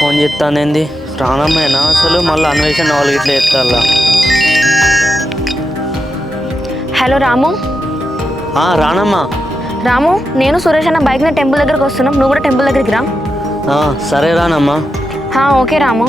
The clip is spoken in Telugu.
ఫోన్ చేస్తానేంది రానమ్మేనా అసలు మళ్ళీ అన్వేషణ వాళ్ళు ఇట్లా ఎత్తాలా. హలో రాము. రానమ్మా. రాము, నేను సురేష్ అన్న బైక్ని టెంపుల్ దగ్గరకు వస్తున్నాం, నువ్వు కూడా టెంపుల్ దగ్గరికి రా. సరే రానమ్మా. ఓకే రాము.